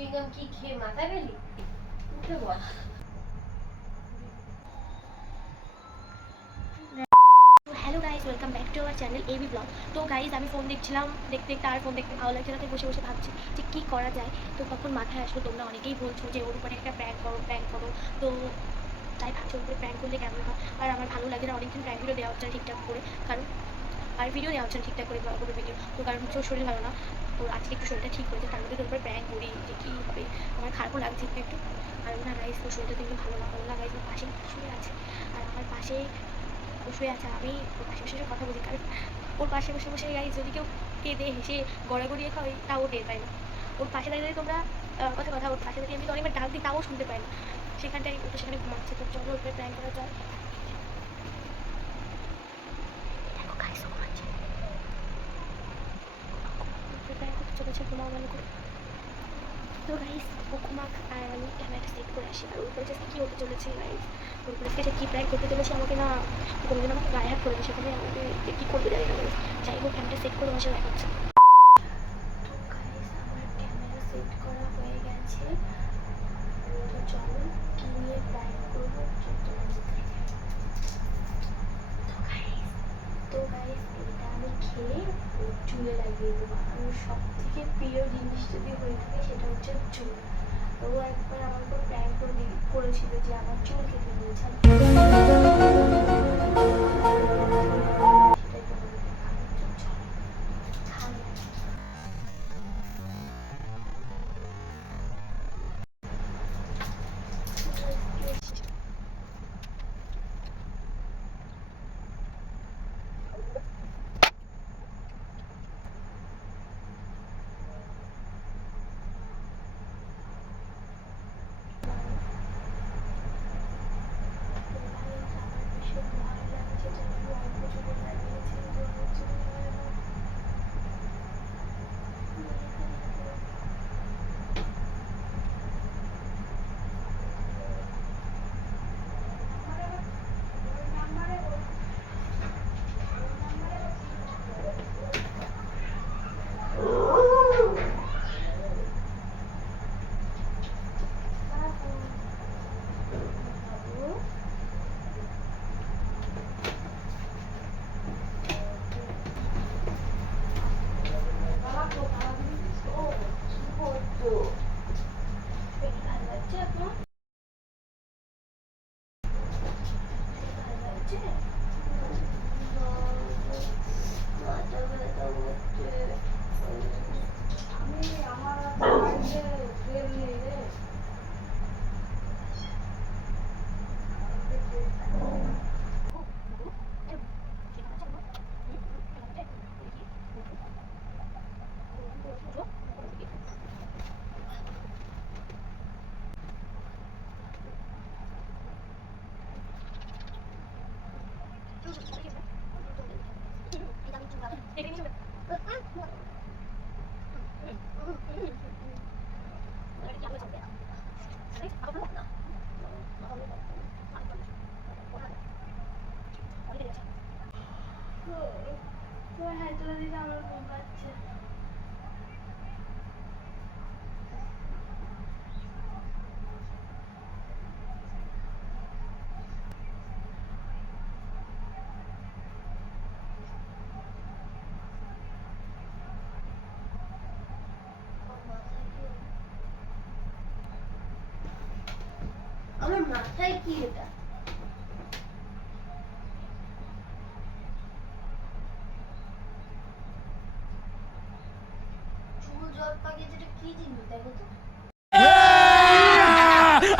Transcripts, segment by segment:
Chewing gum কি খেয়ে মাথা গেলি উঠে বস hello guys welcome back to our channel AB blog তো গাইজ আমি ফোন দেখছিলাম, দেখতে দেখতে আর ফোন দেখতে ভালো লাগছে তাই বসে বসে ভাবছি যে কী করা যায়। তো তখন মাথায় আসলো, তোমরা অনেকেই বলছো যে ওর উপরে একটা প্র্যাঙ্ক করো প্র্যাঙ্ক করো। তো তাই ভাবছি ওর উপরে প্র্যাঙ্ক করলে কেমন হয়? আর আমার ভালো লাগে না অনেকদিন প্র্যাঙ্ক ভিডিও দেওয়া হচ্ছে ঠিকঠাক করে, কারণ আর ভিডিও দেওয়া হচ্ছে ঠিকঠাক করে কোনো ভিডিও তো কারণ হচ্ছে ওর শরীর ভালো না। তো আজকে একটু শরীরটা ঠিক হয়েছে, তার মধ্যে তোর উপরে প্র্যাঙ্ক করি যে কী হবে। আমার খারাপও লাগছে একটু। একটু আর না গাইজ তোর শরীরটা দেখলে ভালো না। ভালো না ওর পাশে শুয়ে আছে। আর আমার পাশে শুয়ে আছে, আমি ওর পাশে বসে কথা বলি। কারণ ওর পাশে বসে বসে গাই যদি কেউ কেঁদে হেসে গড়াগড়িয়ে খাওয়াই তাও টের পায় না। ওর পাশে দাঁড়িয়ে তোমরা কথা কথা, ওর পাশে দাঁড়িয়ে আমি তো অনেকবার ডাক দিই, তাও শুনতে পাই না। সেখানটায় ও তো সেখানে ঘুমাচ্ছে, তো চলো ওর প্র্যাঙ্ক করা যায় দেখো গাইস ও ঘুমাচ্ছে ওর চলেছে ঘুমাও ভালো করে তো গাইস ও ঘুমাক আর আমি ক্যামেরাটা সেট করে আসি আর ওর উপরে কী হতে চলেছে গাইস ওর উপরে যে কী প্র্যাঙ্ক করতে চলেছে আমাকে না কোনোদিন আমাকে গায়ে হাত করে সেখানে আমাকে যে কী করবে জানি না guys। যাই হোক ক্যামেরা সেট করে আমার করা হয়ে গেছে তো গাইস গাইস খেয়ে চুলে লাগিয়ে দেবো। আমার সব থেকে প্রিয় জিনিস যদি হয়ে থাকে সেটা হচ্ছে চুল। ও একবার আমার উপর প্র্যাঙ্ক করেছিল যে আমার চুল কেটে দিয়েছে। Thank you. আমার মাথায় কি এটা চুল জট পাকিয়ে যেটা কি জিনিস দেখো তো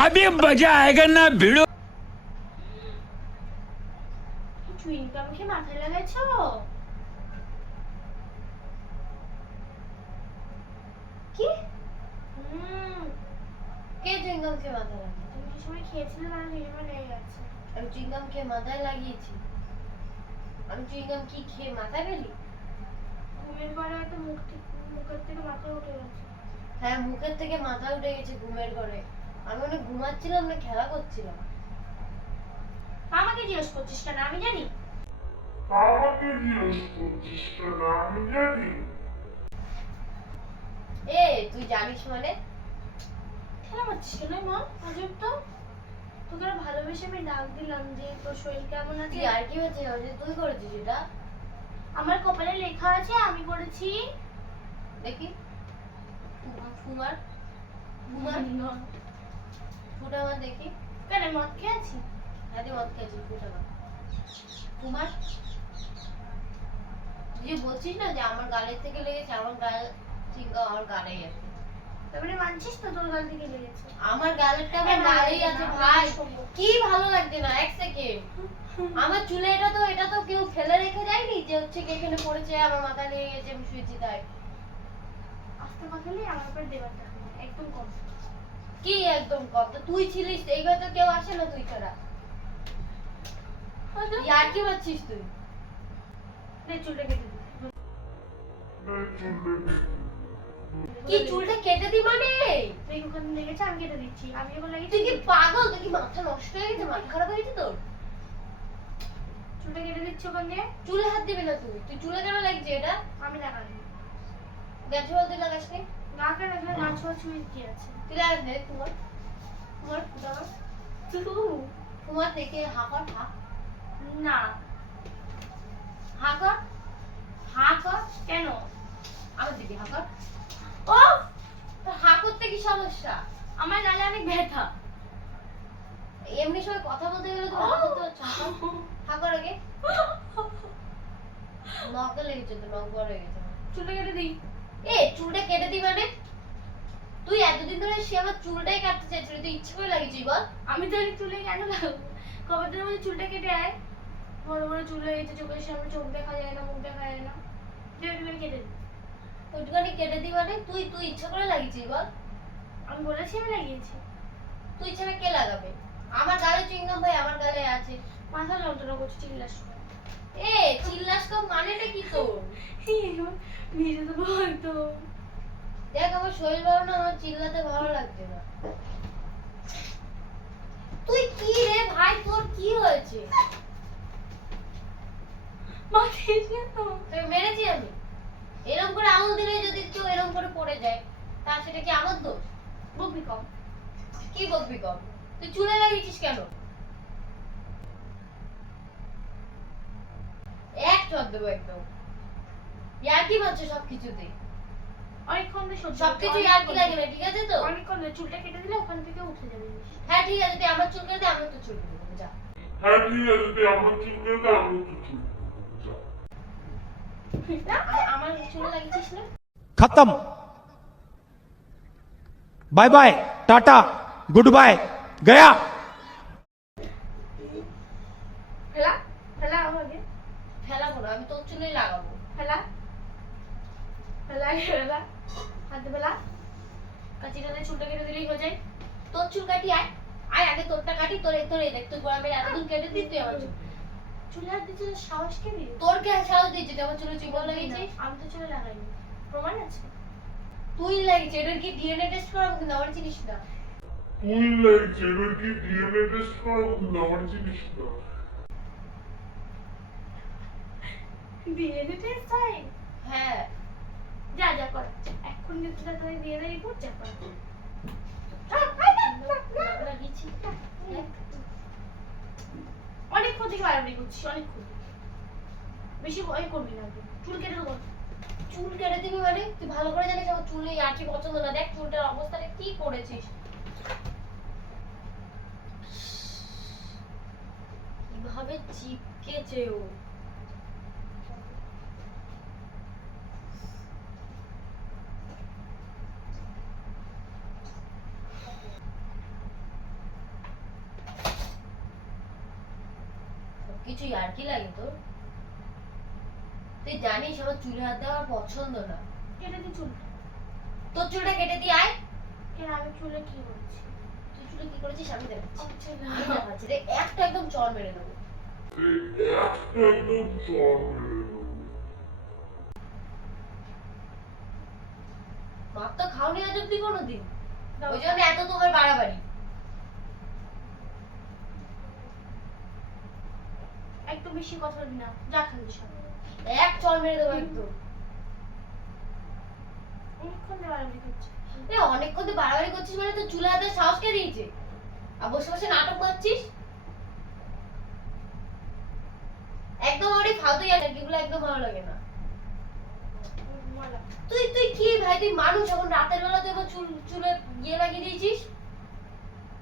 अभी मजा आएगा ना भिड़ो চুইংগাম খেয়ে মাথায় লাগাইছো সময় খেয়েছিলে না সেই সময় লেগে গেছে। আমি চুইংগাম খেয়ে মাথায় লাগিয়েছি। আমি চুইংগাম কি খেয়ে মাথায় গেলি ঘুমের পরে হয়তো মুখ মুখের থেকে মাথায় উঠে গেছে। হ্যাঁ মুখের থেকে মাথা উঠে গেছে ঘুমের ঘরে। আমি মানে ঘুমাচ্ছিলাম না খেলা করছিলাম। আমাকে জিজ্ঞেস করছিস কেন? আমি জানি। আমাকে জিজ্ঞেস করছিস কেন? আমি জানি। এ তুই জানিস মানে? খেলা পাচ্ছিস কেন মা? আজব তো। তোকে আরও ভালোবেসে আমি ডাক দিলাম যে তোর শরীর কেমন আছে? তুই আর কি হচ্ছে? যে তুই করেছিস এটা আমার কপালে লেখা আছে আমি করেছি। দেখি। ফুমার ফুমার ফুটা আমার দেখি। কেন মদ খেয়েছি? হাতে মদ খেয়েছি ফুটা আমার কুমার তুই যে বলছিস না যে আমার গালের থেকে লেগেছে আমার গাল চিঙ্গা আমার গালেই আছে। তারপরে মানছিস তো তোর গাল থেকে লেগেছে? আমার গালেরটা আমার গালেই আছে ভাই। কি ভালো লাগছে না এক সেকেন্ড আমার চুলে এটা তো এটা তো কেউ ফেলে রেখে যায়নি যে হচ্ছে কি এখানে পড়েছে আমার মাথা লেগে গেছে আমি শুয়েছি তাই। আস্তে কথা নেই আমার উপর দেবার একদম কম। কি একদম কম? তো তুই ছিলিস এইবার তো কেউ আসে না তুই ছাড়া। আর কি পাচ্ছিস তুই? নে চুলটা কেটে দিই কি চুলটা কেটে দি মানে? তুই ওখানে লেগেছে আমি কেটে দিচ্ছি। আমি যখন লাগিয়েছি তুই কি পাগল? তুই কি মাথা নষ্ট হয়ে গেছে? মাথা খারাপ হয়ে গেছে তোর? চুলটা কেটে দিচ্ছি ওখান চুলে হাত দিবি না তুই। তুই চুলে কেন লাগছে এটা? আমি লাগাই গেছে বল তুই লাগাস নি? না কেন? এখানে গাছ ফাছ ছুঁয়ে কি আছে। তুই লাগাস নে তোমার তোমার ফুটা তোমার দেখে হাঁকর হাঁক না। হাঁকর হাঁকর কেন? আমার দিদি হাঁকর ও তোর হাঁ করতে কি সমস্যা? আমার গালে অনেক ব্যথা। এমনি সময় কথা বলতে গেলে তো হাঁ হাঁকর আগে। নখে লেগেছে তো নখ বড় হয়ে গেছে। চুলটা কেটে দিই। এ চুলটা কেটে দি মানে? তুই এতদিন ধরে সে আমার চুলটাই কাটতে চাইছিলি তুই ইচ্ছে করে লাগিয়েছিস বল। আমি তো চুলে কেন লাগাবো? কবের মধ্যে চুলটা কেটে আয়। বড় বড় চুল হয়ে গেছে চোখের সামনে চোখ দেখা যায় না মুখ দেখা যায় না। তুমি কেটে দিই কেটে দি মানে? তুই তুই ইচ্ছে করে লাগিয়েছিস বল। আমি বলেছি আমি লাগিয়েছি। তুই ছাড়া কে লাগাবে? আমার গালে চুইংগাম ভাই আমার গালে আছে। মাথা যন্ত্রণা করছে চিল্লাস। এ চিল্লাস কম মানেটা কি তোর? ভিজে দেবো হয়তো দেখ আমার শরীর ভালো না আমার চিল্লাতে ভালো লাগছে না। তুই কি রে ভাই? তোর কি হয়েছে? মাথা তো। মেরেছি আমি? এরকম করে আঙুল দিলে যদি কেউ এরকম করে পড়ে যায় তা সেটা কি আমার দোষ? বকবি কম কি বকবি কম তুই চুলে লাগিয়েছিস কেন? এক চর দেবো একদম সবকিছুতে? অনেকক্ষণ সবকিছু লাগে না ঠিক আছে তো? অনেকক্ষণ চুলটা কেটে দিলে ওখান থেকে উঠে যাবে হ্যাঁ ঠিক আছে তুই আমার চুল কেটে দে, আমি তো চুল কেটে দেবো, যা। হ্যাঁ ঠিক আছে তুই আমার তো আমি তো চুল খতম। Bye bye tata good bye Gaya. আমি তোর চুলই লাগাবো। ফেলা কেটে দিলেই হয়ে যায়। তোর চুল কাটি আয়। আয় আগে তোরটা কাটি তোর তোর এই দেখ তুই গোড়া মেরে এতদিন কেটে দিই তুই আমার চুল। চুলে হাত দিচ্ছে সাহস কে দিল তোর কে সাহস দিচ্ছি? তুই আমার চুলে চুল লাগিয়েছিস? আমি তো চুলে লাগাইনি। প্রমাণ আছে? তুই লাগিয়েছিস এটার কি ডিএনএ টেস্ট করাবো কিন্তু আমার চিনিস না। তুই লাগছে এবার কি ডিএনএ টেস্ট করাবো কিন্তু আমার জিনিস না। ডিএনএ টেস্ট হয়? হ্যাঁ। যা যা কর। এখন যদি তোরা দিয়ে রিপোর্ট যা কর। লাগিয়েছি অনেক ক্ষতি বাড়াবাড়ি করছিস অনেক ক্ষতি। বেশি ভয় করবি না তুই। চুল কেটে দেবো। চুল কেটে দিবি মানে? তুই ভালো করে জানিস আমার চুলে কি পছন্দ না। দেখ চুলটার অবস্থাটা কি করেছিস। কীভাবে চিপকেছে ও। আর কি লাগে তোর? তুই জানিস আমার চুলে হাত দেওয়া পছন্দ না। কেটে দি চুল। তোর চুলটা কেটে দিয়ে আয়। কেন? আমি চুলে কি করেছি? তুই চুলে কি করেছিস আমি দেখাচ্ছি। আচ্ছা দেখাচ্ছি। রে একটা একদম চর মেরে দেবো একদম মেরে দেবো। তো খাওনি আজ অব্দি কোনোদিন। ওই জন্য এত তোমার বাড়াবাড়ি একটু বেশি কথা না। যা সব। এক চর মেরে দেবো একদম। অনেকক্ষণ বাড়াবাড়ি এ অনেকক্ষণ তুই বাড়াবাড়ি করছিস মানে তো চুলে হাতে সাহস কে দিয়েছে? আর বসে বসে নাটক করছিস? একদম ফালতু ইয়ার্কিগুলো একদম ভালো লাগে না। তুই তুই কি ভাই তুই মানুষ এখন রাতের বেলা তুই চুল চুলে ইয়ে লাগিয়ে দিয়েছিস?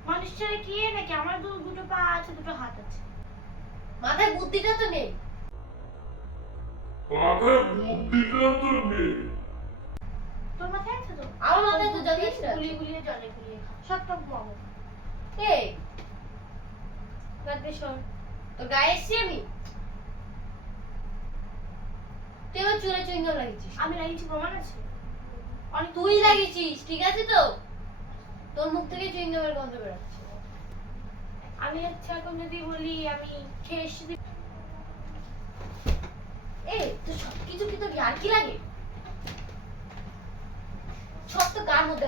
মানুষ ছাড়া কি নাকি? আমার দুটো পা আছে দুটো হাত আছে। মাথায় বুদ্ধিটা তো নেই। মাথায় বুদ্ধিটা তো নেই। তোর মাথায় আছে তো? আমার মাথায় তো জানিস না গুলিয়ে গুলিয়ে জলে গুলিয়ে সবটা মামো এই কাটবে শোন তো গায়ে এসছি আমি? তুই আমার চুলে চুইংগাম লাগিয়েছিস। আমি লাগিয়েছি প্রমাণ আছে? অনেক তুই লাগিয়েছিস ঠিক আছে তো? তোর মুখ থেকে চুইংগামের গন্ধ বেরোচ্ছে। আমি হচ্ছে এখন যদি বলি আমি খেয়ে এসেছি এ তো সবকিছু কি তোর ইয়ার্কি লাগে? সব তো কার মধ্যে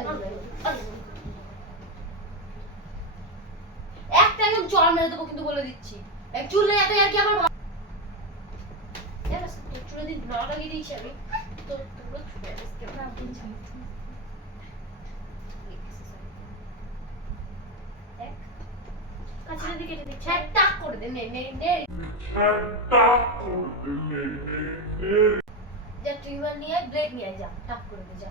একটা একদম চর মেরে দেবো কিন্তু বলে দিচ্ছি। এক চুলে এত আমার ভালো- জানিস, তোর চুলে দিন না লাগিয়ে দিয়েছি আমি। তোর চুলে আজকে না বুঝছি এক কাছে যদি কেটে দিচ্ছি। ছ্যাটটা করে দে নে নে নে। ঠান্ডা করতে নেই নেই নেই যা ট্রিমার নিয়ে ব্লেড নিয়ে যা টাক করে দে যা।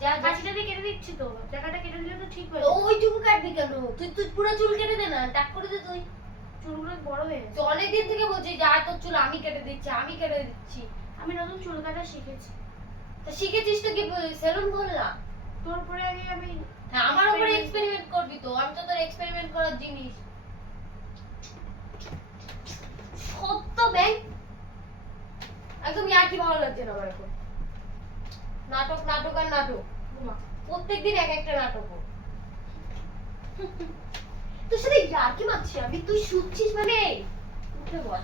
যা যা। কাছিটা কেটে দিচ্ছি তো জায়গাটা কেটে দিলে তো ঠিক ওইটুকু কাটবি কেন? তুই তুই পুরো চুল কেটে দে না টাক করে দে তুই। চুলগুলো বড় হয়ে গেছে। তো অনেকদিন থেকে বলছি যে তোর চুল আমি কেটে দিচ্ছি আমি কেটে দিচ্ছি। আমি নতুন চুল কাটা শিখেছি। তা শিখেছিস তো কি সেলুন খুললাম তোর উপরে আগে আমি হ্যাঁ আমার উপরে এক্সপেরিমেন্ট করবি তো আমি তো তোর এক্সপেরিমেন্ট করার জিনিস। সত্য ব্যাং একদম ইয়ার্কি ভালো লাগছে না আমার এখন। নাটক নাটক আর নাটক। ঘুমা প্রত্যেকদিন এক একটা নাটক। তোর সাথে ইয়ার্কি মারছি আমি তুই শুচ্ছিস মানে? উঠে বল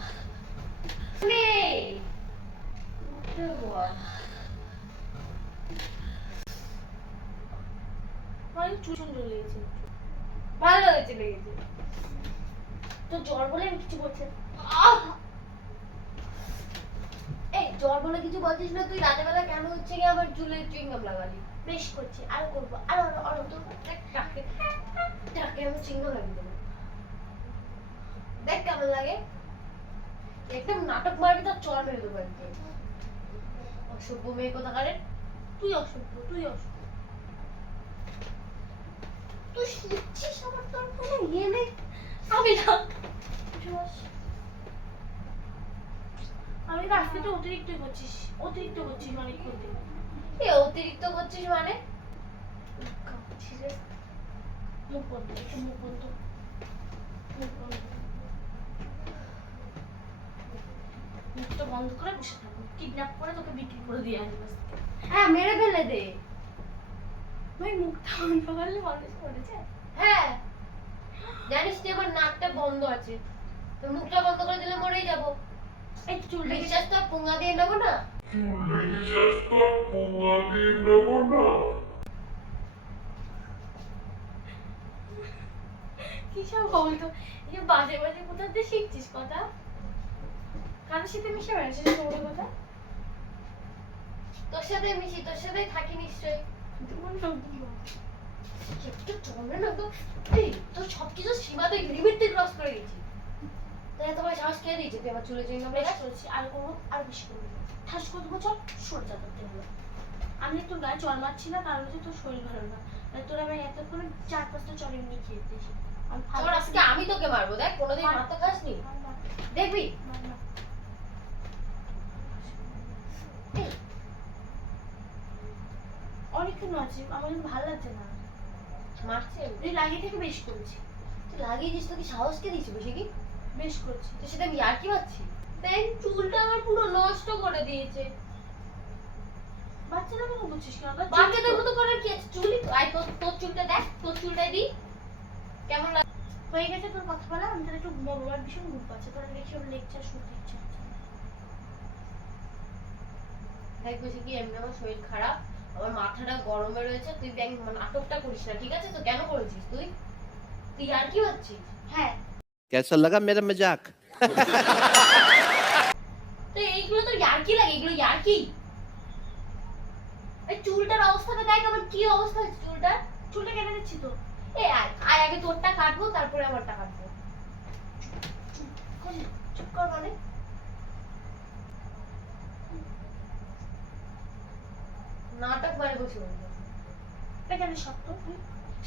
মানে? উঠে বল অনেক সুন্দর লেগেছে। ভালো হয়েছে লেগেছে। তোর জ্বর বলে আমি কিছু। আহ! এই, জ্বর বলে কিছু বলছিস না, তুই রাতের বেলা কেন হচ্ছে কি আমার চুলে চুইংগাম লাগালি? বেশ করছি, আরও করব, আরও আরও আরও তো দেখ টাকে টাকে আমি চুইংগাম লাগিয়ে দেবো। দেখ কেমন লাগে। একদম নাটক মারবি, তার চর মেরে দেবো একদম। অসভ্য মেয়ে কোথাকারে? তুই অসভ্য তুই অসভ্য। ইয়ে আমি অতিরিক্ত করছিস। অতিরিক্ত করছিস অনেকক্ষণ থেকে এ, অতিরিক্ত করছিস মানে? মুখ বন্ধ মুখ বন্ধ। মুখ বন্ধ। মুখটা বন্ধ করে বসে থাকব কিডন্যাপ করে তোকে বিক্রি করে দিয়ে হ্যাঁ মেরে ফেলে দে। ভাই মুখটা বন্ধ করলে মানুষ মরেছে হ্যাঁ। জানিস তুই আমার নাকটা বন্ধ আছে। তো মুখটা বন্ধ করে দিলে মরেই যাব। এই তো চুলটা বিশ্বাস তো দিয়ে নেব না? বিশ্বাস তো পোঙা দিয়ে নেব না? কি সব বলতো? এই বাজে বাজে কোথা দিয়ে শিখছিস কথা? কারোর সাথে মিশে বেড়াচ্ছিস তোর কথা? তোর সাথে মিশি তোর সাথে থাকি নিশ্চয়ই। একটু চলবে না তো এই তোর সব কিছু সীমা তুই লিমিট ক্রস করে গেছিস তাই তোমার সাহস কে দিয়েছে তুই আমার চুলে চুইংগাম বেশ লাগাস আর করব আর বেশি করব ঠাস করে দেবো চল সরে যা করতে হলো আমি তোর গায়ে চল মারছি না কারণ হচ্ছে তোর শরীর ভালো না তাই তোর আমি এতক্ষণে চার পাঁচটা চল এমনি খেয়ে দিয়েছি আমি আজকে আমি তোকে মারবো দেখ কোনোদিন মার। মারতে খাসনি। দেখবি এই, অনেকক্ষণ আছে আমার কিন্তু ভালো লাগছে না। মারছে? তুই লাগিয়ে থেকে বেশ করেছি। তুই লাগিয়েছিস তোকে সাহস কে দিয়েছে বুঝি কি? বেশ করছি। তোর সাথে আমি আর কি পাচ্ছি দেখ চুলটা আমার পুরো নষ্ট করে দিয়েছে। বাচ্চাদের মতো বুঝছিস কেন? বাচ্চাদের মতো করার কি আছে? চুলই তো আয় তোর তোর চুলটা দেখ তোর চুলটা দি কেমন লাগে হয়ে গেছে তোর কথা বলা আমি তাহলে একটু ঘুমাবো আর ভীষণ ঘুম পাচ্ছে। তোর দেখি ওর লেকচার শুনতে ইচ্ছা হচ্ছে দেখ বলছি কি এমনি আমার শরীর খারাপ। আমার মাথাটা গরমে রয়েছে তুই ব্যাংক মানে নাটকটা করিস না ঠিক আছে তো? কেন করেছিস তুই? তুই আর কি হচ্ছিস হ্যাঁ। কেসা লাগা মেরা মজাক তো এইগুলো তো ইয়ারকি লাগে? এগুলো ইয়ারকি এই চুলটার অবস্থাটা দেখ আমার কি অবস্থা হয়েছে চুলটার চুলটা কেটে দিচ্ছি তো। এ আয় আগে তোরটা কাটবো তারপরে আমারটা কাটবো। চুপ কর মানে? নাটক মানে বসে এটা কেন শক্ত? তুই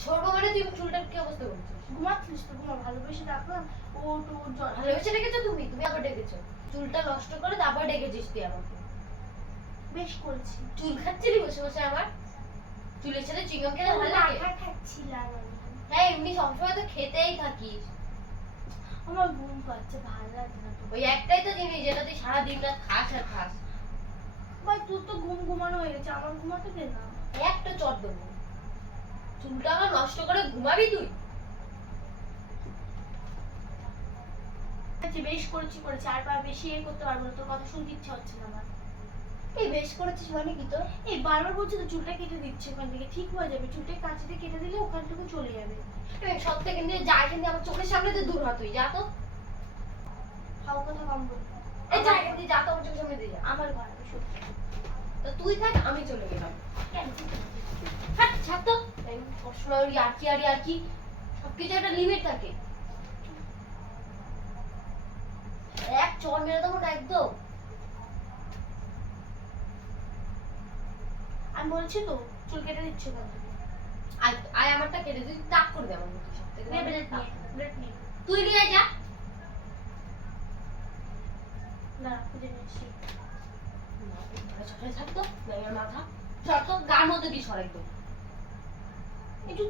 সরবো মানে তুই চুলটার কি অবস্থা করছিস? ঘুমাচ্ছিস তো ঘুমা ভালোবেসে ডাকলাম ও তো ভালোবেসে ডেকেছো তুমি? তুমি আবার ডেকেছো। চুলটা নষ্ট করে তারপর ডেকেছিস তুই আমাকে। বেশ করছি। চুল খাচ্ছিলি বসে বসে আমার চুলের সাথে চিংগম খেতে ভালো লাগে? খাচ্ছিলাম। হ্যাঁ এমনি সবসময় তো খেতেই থাকিস। আমার ঘুম পাচ্ছে ভালো লাগে না ওই একটাই তো জিনিস যেটা তুই সারা দিন রাত খাস আর খাস। ভাই তোর তো ঘুম ঘুমানো হয়ে গেছে আমার ঘুমাতে দে না। একটা চট দেবো। চুলটা আমার নষ্ট করে ঘুমাবি তুই? আচ্ছা বেশ করেছি করেছি আর বার বেশি এ করতে পারব না তোর কথা শুনতে ইচ্ছা হচ্ছে না আমার। এই বেশ করেছিস মানে কি তো এই বারবার বলছে তো চুলটা কেটে দিচ্ছে ওখান থেকে ঠিক হয়ে যাবে চুলটা কাঁচিতে কেটে দিলে ওখান থেকে চলে যাবে। সব থেকে নিয়ে যা এখান দিয়ে আমার চোখের সামনে দিয়ে দূর হ তুই যা তো। খাও কথা কম বল। তুই থাক আমি চলে গেলাম। কেন? ছাড় তো। এই সবসময় ওই আর কি আর আর কি সবকিছু একটা লিমিট থাকে। এক চর মেরে দেবো না একদম। আমি বলছি তো চুল কেটে দিচ্ছে থেকে আয় আমারটা কেটে তুই টাক করে দে আমার সব থেকে। তুই নিয়ে যা। না খুঁজে নিচ্ছি। সরে ছাড় তো নাইয়ের মাথা সর তো গান মধ্যে কি সর একদম। একটু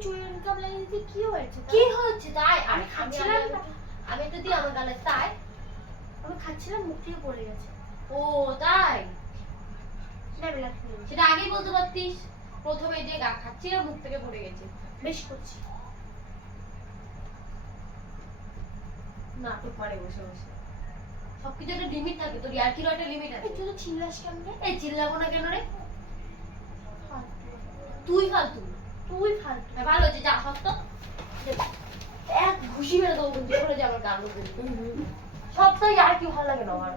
দিতে কি হয়েছে কি হচ্ছে তাই? আমি খাচ্ছিলাম আমি দিই আমার গালে তাই? আমি খাচ্ছিলাম মুখ থেকে পড়ে গেছে। ও তাই? না। সেটা বলতে পারতিস। প্রথমে যে গা খাচ্ছিলাম মুখ থেকে পড়ে গেছে। বেশ করছি। নাটক মারে বসে বসে। সবকিছু একটা লিমিট থাকে তোর ইয়ার্কিরও একটা লিমিট আছে। তুই তো চিল্লাস কেন রে এই চিল্লাবো না কেন রে? তুই ফালতু। তুই ফালতু। ভালো হচ্ছে যা সত্য এক ঘুষি মেরে দেবো কিন্তু সরে যা আমার গান মধ্যে সবটাই আর কি ভালো লাগে না আমার।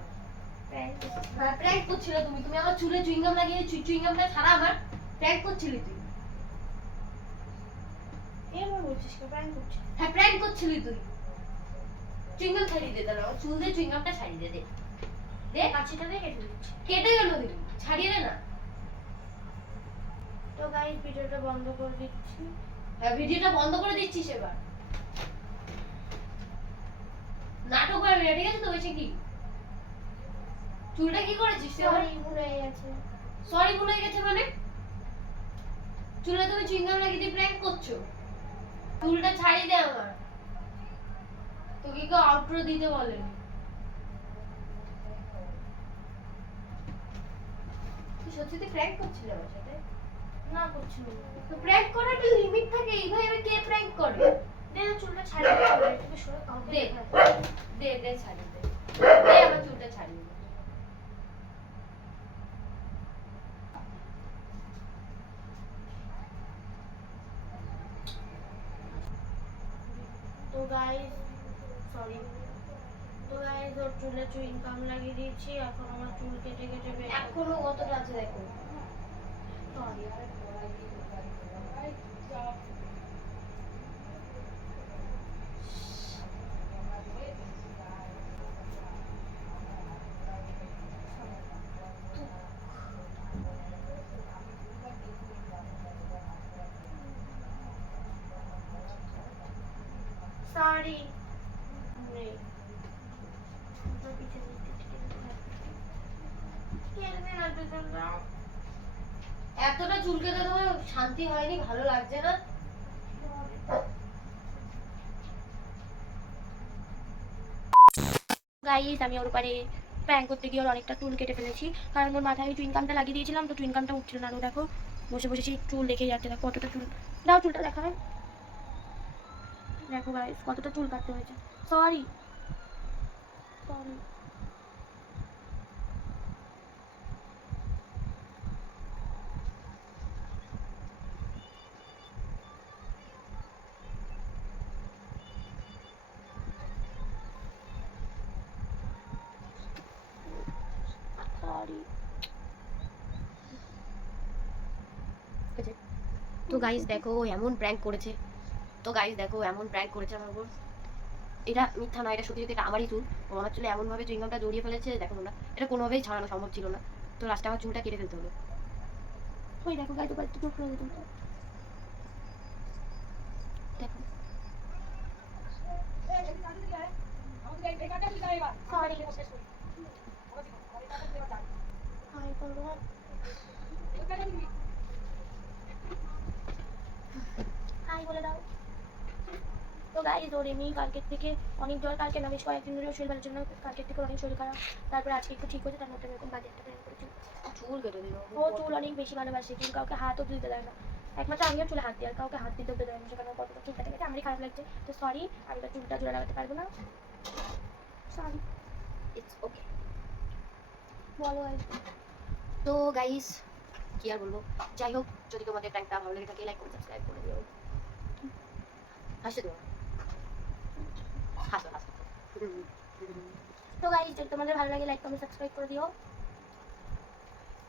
হ্যাঁ প্র্যাঙ্ক করছিলে তুমি। তুমি আমার চুলে চুইংগাম লাগিয়ে চুইংগামটা ছাড়া আমার প্র্যাঙ্ক করছিলি তুই। এবার বলছিস প্র্যাঙ্ক করছিস। হ্যাঁ প্র্যাঙ্ক করছিলি তুই। চুইংগাম ছাড়িয়ে দে তাহলে চুল দিয়ে চুইংগামটা ছাড়িয়ে দে দে। কাছিটা দিয়ে কেটে দিচ্ছি। কেটে গেল দিবি ছাড়িয়ে দে না। তো গাইস ভিডিওটা বন্ধ করে দিচ্ছি। হ্যাঁ ভিডিওটা বন্ধ করে দিচ্ছিস এবার নাটক করে ঠিক আছে তো হয়েছে কি? চুলটা কি করেছিস সরি ভুলে গেছে। সরি ভুলে গেছে মানে? চুলে তুমি চুইংগাম লাগিয়ে দিয়ে প্র্যাঙ্ক করছ। চুলটা ছাড়িয়ে দে আমার। তোকে কেউ আউটরো দিতে বলেনি। তুই সত্যি প্র্যাঙ্ক করছিলি আমার সাথে? না করছি না। তো প্র্যাঙ্ক করার একটা লিমিট থাকে? এইভাবে কে প্র্যাঙ্ক করে? দে না চুলটা ছাড়িয়ে দিচ্ছি থেকে সরে কাউকে দে। দে দে ছাড়িয়ে দে। দে আমার চুলটা ছাড়িয়ে দে তো গাইস সরি তো গাইস ওর চুলে চুইং কাম লাগিয়ে দিয়েছি এখন আমার চুল কেটে কেটে বের এখনও কতটা আছে দেখো? সরি সরি নেই ওটা পিছনে দিতে এতটা চুলকেতে তোমার শান্তি হয়নি? ভালো লাগছে না? গাইস আমি ওর উপরে প্র্যাঙ্ক করতে গিয়ে ওর অনেকটা চুল কেটে ফেলেছি। কারণ ওর মাথায় আমি টুইনকামটা লাগিয়ে দিয়েছিলাম তো টুইনকামটা উঠছিল না। আর ও দেখো বসে বসে সেই চুল দেখে যাচ্ছে। দেখো কতটা চুল। দাও চুলটা দেখা হয়। দেখো গাইস কতটা চুল কাটতে হয়েছে। সরি সরি তো গাইস দেখো, ও এমন প্র্যাঙ্ক করেছে। তো গাইস দেখো এমন প্র্যাঙ্ক করেছে আমার উপর। এটা মিথ্যা না, এটা সত্যি সত্যি এটা আমারই চুল। ও আমার চুলে এমনভাবে চুইংগামটা জড়িয়ে ফেলেছে, দেখো তোমরা। এটা কোনোভাবেই ছাড়ানো সম্ভব ছিল না। তো লাস্টে আমার চুলটা কেটে ফেলতে হলো। ওই দেখো গাইজ ওপর চোখ খুলে দিতাম দেখো। সরি হাই বলে দাও। তো গাইজ ওর এমনি কালকের থেকে অনেক জ্বর কালকে না বেশ কয়েকদিন ধরে শরীর ভালোর জন্য কালকের থেকে অনেক শরীর খারাপ। তারপরে আজকে একটু ঠিক হয়েছে তার মধ্যে এরকম বাজে একটা প্ল্যান করেছিল চুল কেটে দিল। ও চুল অনেক বেশি ভালোবাসে চুল কাউকে হাতও দিতে দেয় না। একমাত্র আমিও চুলে হাত দিই আর কাউকে হাত দিতেও দেয় না সেখানে কতটা চুল কেটে গেছে আমারই খারাপ লাগছে। তো সরি আমি তো চুলটা জোড়া লাগাতে পারব না। সরি ইটস ওকে বলো তো গাইস কি আর বলব? যাই হোক যদি তোমাদের প্র্যাঙ্কটা ভালো লেগে থাকে লাইক করে সাবস্ক্রাইব করে দিও। হাসো হাসো তো গাইজ যদি তোমাদের ভালো লাগে লাইক কমেন্ট সাবস্ক্রাইব করে দিও।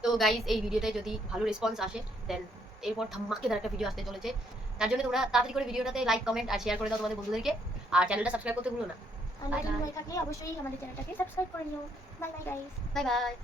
তো গাইস এই ভিডিওতে যদি ভালো রেসপন্স আসে দেন এরপর ধামাকেদার একটা ভিডিও আসতে চলেছে। তার জন্য তোমরা তাড়াতাড়ি করে ভিডিওটাতে লাইক কমেন্ট আর শেয়ার করে দাও তোমাদের বন্ধুদেরকে। আর চ্যানেলটা সাবস্ক্রাইব করতে ভুলো না। আর নতুন. হয়ে থাকলে অবশ্যই আমাদের চ্যানেলটাকে সাবস্ক্রাইব করে নিও। Bye bye guys bye bye